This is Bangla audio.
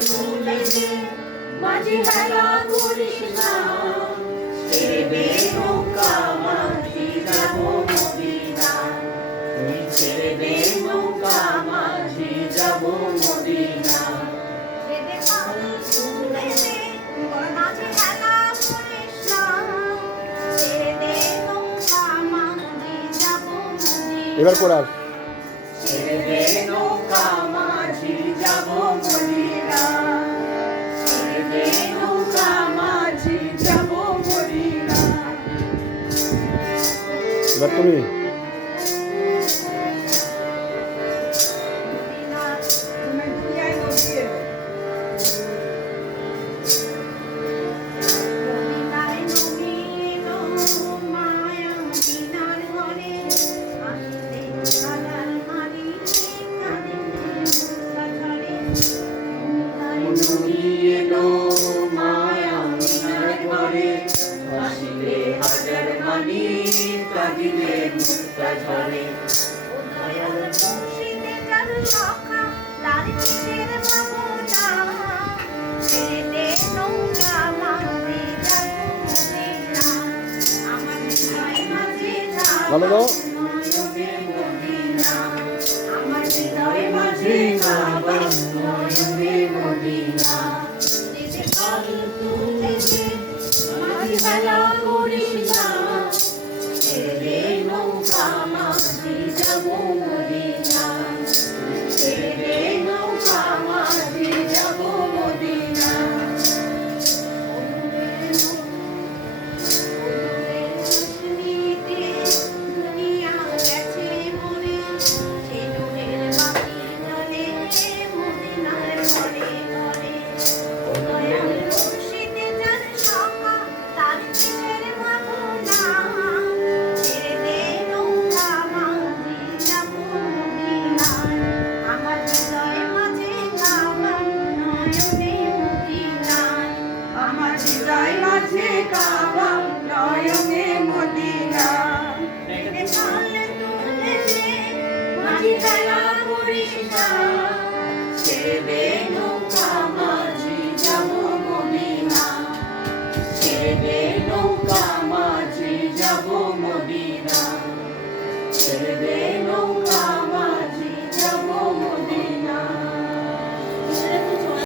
তুলে দে মাঝি হেলা করিস না ছেড়ে দে নৌকা মাঝি যাবো মদিনা তুই ছেড়ে দে নৌকা মাঝি যাবো মদিনা দে পাল তুলে দে মাঝি হেলা করিস না ছেড়ে দে নৌকা মাঝি যাবো মদিনা এবার পড়ার ছেড়ে দে নৌকা মাঝি যাবো মদিনা ছেড়ে দে নৌকা মাঝি যাবো মদিনা এবার তুমি হাজার মানি কাঁদিলে মুক্তা ঝরে ও দয়াল মুর্শিদে যার সখা তার পীরের মামলা ছেড়ে দে নৌকা মাঝি যাবো মদিনা আমার হৃদয় মাঝে ভালো দাও মদিনা আমার হৃদয় মাঝে কাবা নয়নে মদিনা দিতে পাল তুলে দে মাঝি হেলা করিস না ছেড়ে দে নৌকা মাঝি যাবো